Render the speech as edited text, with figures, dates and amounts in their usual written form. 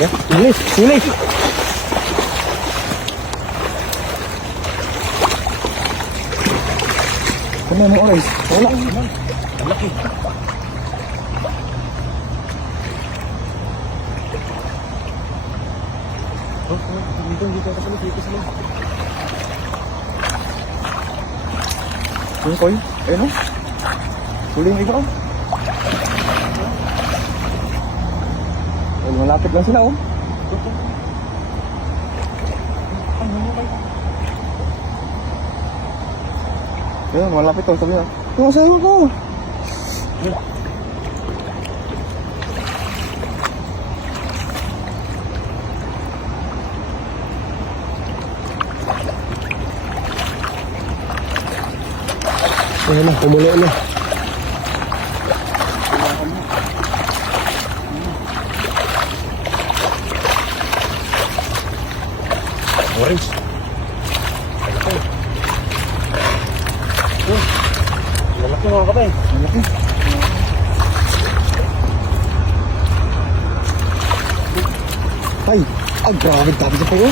Ilis, ilis. Ano mo oras? Wala. Laki. Dito sa loob. Yung koy, ayun o. Huli yung iba o. Ayun, malapit lang sila o. Ayun, malapit o. Sabi na. Ito sa iyo ko. Ayun na, pumulo na. Orange. Lalaki mga kapay. Lalaki. Ay, grabe dami sa payo.